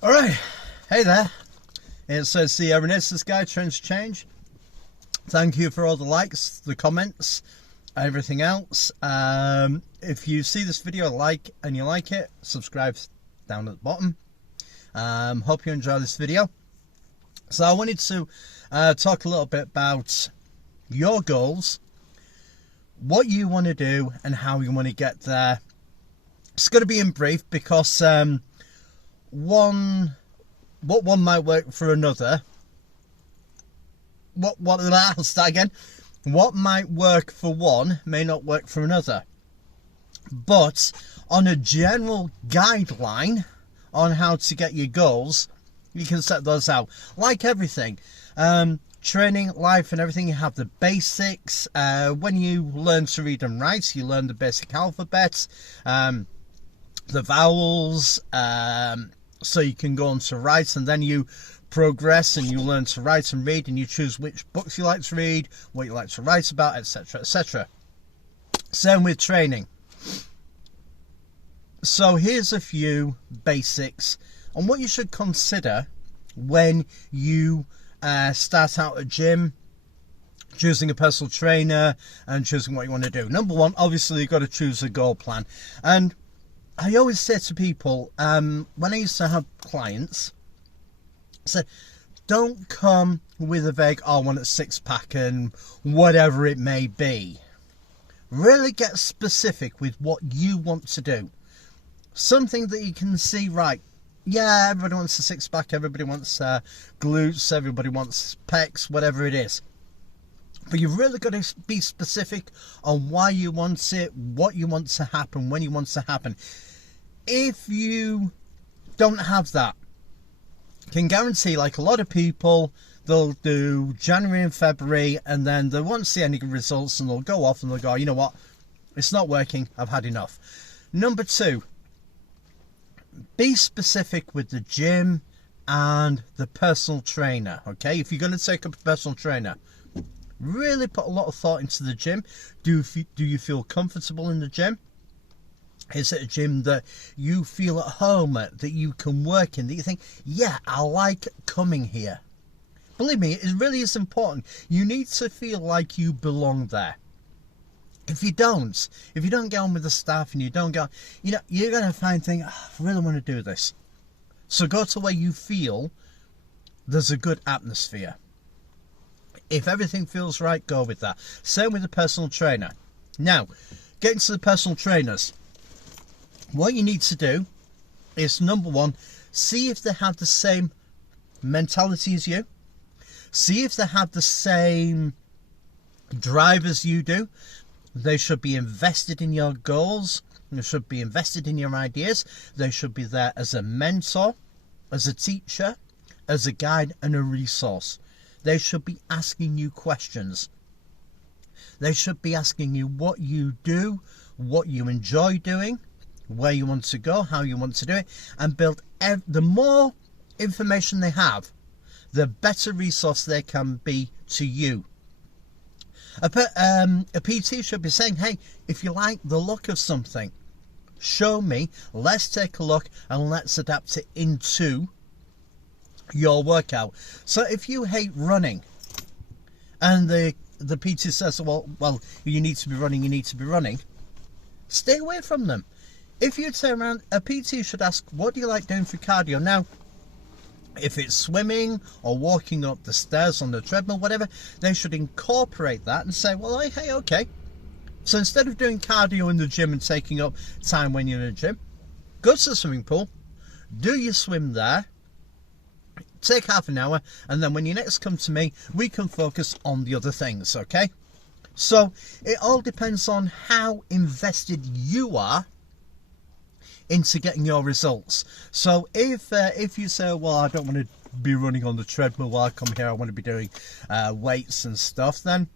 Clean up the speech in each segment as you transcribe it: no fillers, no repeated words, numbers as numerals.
Alright, hey there, it says the Renaissance Guy, Trends Change. Thank you for all the likes, the comments, everything else. If you see this video, like and you like it, subscribe down at the bottom. Hope you enjoy this video. So I wanted to talk a little bit about your goals, what you want to do and how you want to get there. It's going to be in brief because what one might work for another. I'll start again. What might work for one may not work for another. But on a general guideline on how to get your goals, you can set those out. Like everything, training, life and everything, you have the basics. When you learn to read and write, you learn the basic alphabet, the vowels, so you can go on to write, and then you progress and you learn to write and read, and you choose which books you like to read, what you like to write about, etc, etc. Same with training. So here's a few basics on what you should consider when you start out a gym, choosing a personal trainer and choosing what you want to do. Number one, obviously you've got to choose a goal plan. And I always say to people, when I used to have clients, I said, don't come with a vague, I want a six-pack and whatever it may be. Really get specific with what you want to do. Something that you can see, right, yeah, everybody wants a six-pack, everybody wants glutes, everybody wants pecs, whatever it is. But you've really got to be specific on why you want it, what you want to happen, when you want to happen. If you don't have that, I can guarantee, like a lot of people, they'll do January and February and then they won't see any results and they'll go off and they'll go, you know what, it's not working, I've had enough. Number two, be specific with the gym and the personal trainer, okay? If you're going to take up a personal trainer, really put a lot of thought into the gym. Do you feel comfortable in the gym? Is it a gym that you feel at home at, that you can work in, that you think, yeah, I like coming here? Believe me, it really is important. You need to feel like you belong there. If you don't get on with the staff and you don't go, you know, you're going to find things, oh, I really want to do this. So go to where you feel there's a good atmosphere. If everything feels right, go with that. Same with the personal trainer. Now, getting to the personal trainers. What you need to do is, number one, see if they have the same mentality as you. See if they have the same drive as you do. They should be invested in your goals. They should be invested in your ideas. They should be there as a mentor, as a teacher, as a guide and a resource. They should be asking you questions. They should be asking you what you do, what you enjoy doing, where you want to go, how you want to do it, and build. The more information they have, the better resource they can be to you. A PT should be saying, hey, if you like the look of something, show me, let's take a look and let's adapt it into your workout. So if you hate running and the PT says, well, you need to be running, stay away from them. If you turn around, a PT should ask, what do you like doing for cardio? Now, if it's swimming or walking up the stairs on the treadmill, whatever, they should incorporate that and say, well, hey, okay. So instead of doing cardio in the gym and taking up time when you're in the gym, go to the swimming pool, do your swim there, take half an hour, and then when you next come to me, we can focus on the other things, okay? So it all depends on how invested you are into getting your results. So if you say, well, I don't want to be running on the treadmill while I come here, I want to be doing weights and stuff, then,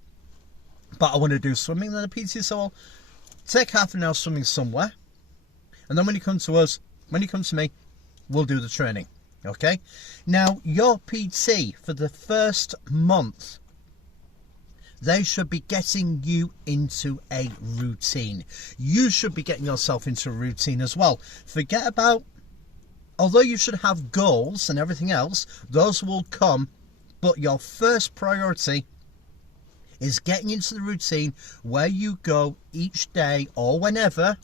but I want to do swimming, then the PT says, well, take half an hour swimming somewhere, and then when you come to us, when you come to me, we'll do the training, okay? Now, your PT for the first month, they should be getting you into a routine. You should be getting yourself into a routine as well. Forget about although you should have goals and everything else, those will come, but your first priority is getting into the routine where you go each day or whenever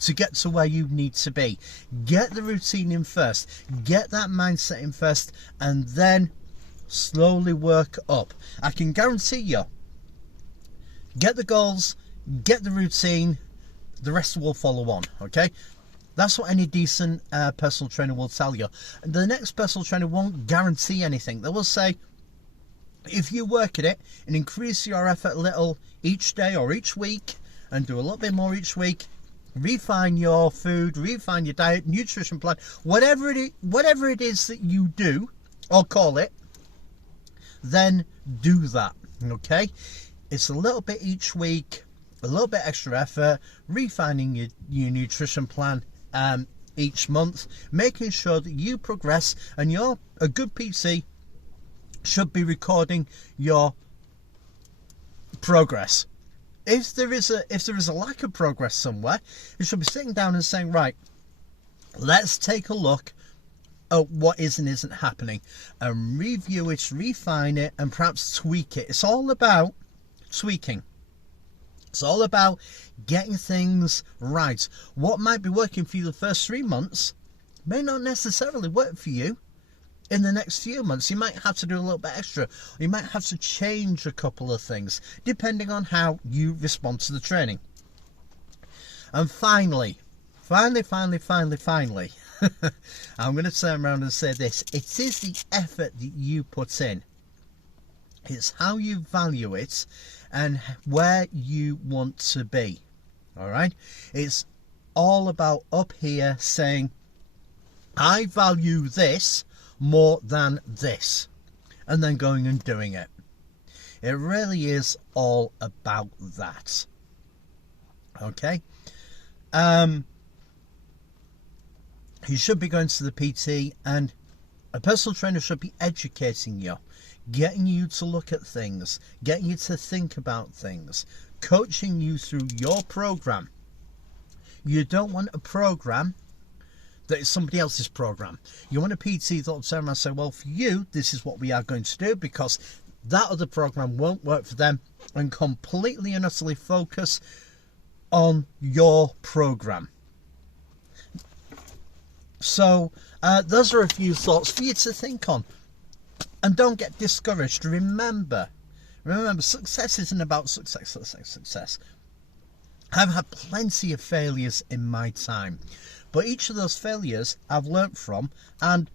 to get to where you need to be. Get the routine in first, get that mindset in first, and then slowly work up. I can guarantee you, get the goals, get the routine, the rest will follow on, okay? That's what any decent personal trainer will tell you. The next personal trainer won't guarantee anything. They will say, if you work at it and increase your effort a little each day or each week and do a little bit more each week, refine your food, refine your diet, nutrition plan, whatever it is that you do or call it, then do that, okay? It's a little bit each week, a little bit extra effort, refining your nutrition plan each month, making sure that you progress, and you're a good PT should be recording your progress. If there is a lack of progress somewhere, you should be sitting down and saying, right, let's take a look at what is and isn't happening and review it, refine it, and perhaps tweak it. It's all about tweaking. It's all about getting things right. What might be working for you the first 3 months may not necessarily work for you in the next few months. You might have to do a little bit extra. You might have to change a couple of things depending on how you respond to the training. And finally, I'm going to turn around and say this. It is the effort that you put in. It's how you value it and where you want to be. All right? It's all about up here saying, I value this more than this, and then going and doing it. It really is all about that. Okay? You should be going to the PT, and a personal trainer should be educating you, getting you to look at things, getting you to think about things, coaching you through your program. You don't want a program that is somebody else's program. You want a PT that will turn around and say, well, for you, this is what we are going to do, because that other program won't work for them, and completely and utterly focus on your program. So those are a few thoughts for you to think on. And don't get discouraged. Remember, success isn't about success. I've had plenty of failures in my time, but each of those failures I've learnt from, and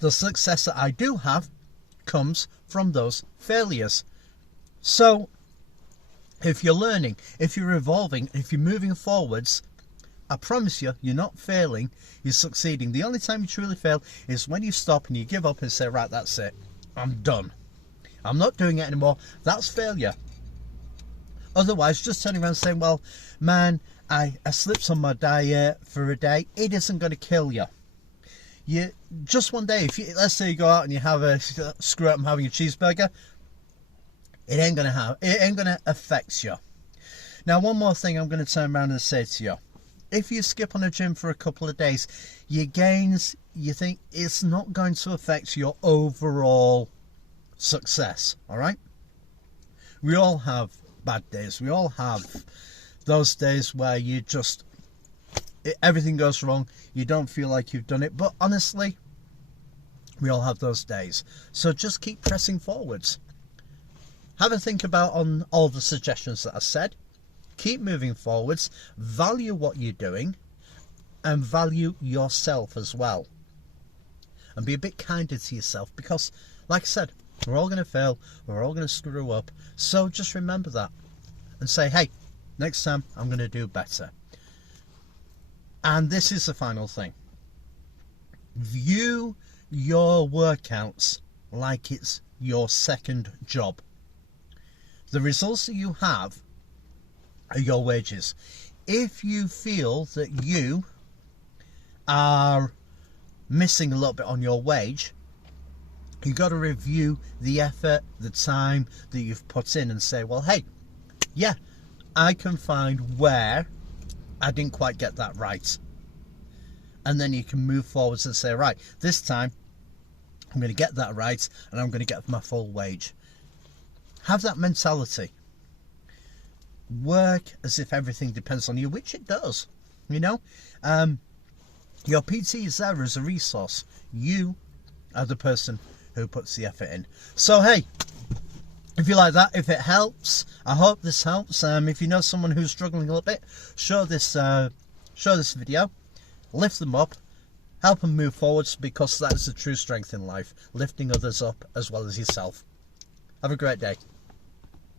the success that I do have comes from those failures. So if you're learning, if you're evolving, if you're moving forwards, I promise you, you're not failing, you're succeeding. The only time you truly fail is when you stop and you give up and say, right, that's it, I'm done, I'm not doing it anymore. That's failure. Otherwise, just turning around and saying, well, man, I slipped on my diet for a day, it isn't going to kill you. You just one day, if you, let's say you go out and you have a screw up, I'm having a cheeseburger, it ain't going to affect you. Now, one more thing I'm going to turn around and say to you. If you skip on a gym for a couple of days, your gains, you think it's not going to affect your overall success, all right? We all have bad days. We all have those days where you just, everything goes wrong. You don't feel like you've done it. But honestly, we all have those days. So just keep pressing forwards. Have a think about on all the suggestions that I said. Keep moving forwards, value what you're doing, and value yourself as well. And be a bit kinder to yourself, because, like I said, we're all going to fail, we're all going to screw up. So just remember that and say, hey, next time I'm going to do better. And this is the final thing. View your workouts like it's your second job. The results that you have are your wages. If you feel that you are missing a little bit on your wage, you've got to review the effort, the time that you've put in and say, well, hey, yeah, I can find where I didn't quite get that right. And then you can move forwards and say, right, this time I'm going to get that right, and I'm going to get my full wage. Have that mentality. Work as if everything depends on you, which it does. You know, your PT is there as a resource. You are the person who puts the effort in. So hey, if you like that, if it helps, I hope this helps. If you know someone who's struggling a little bit, show this video, lift them up, help them move forwards, because that is the true strength in life, lifting others up as well as yourself. Have a great day.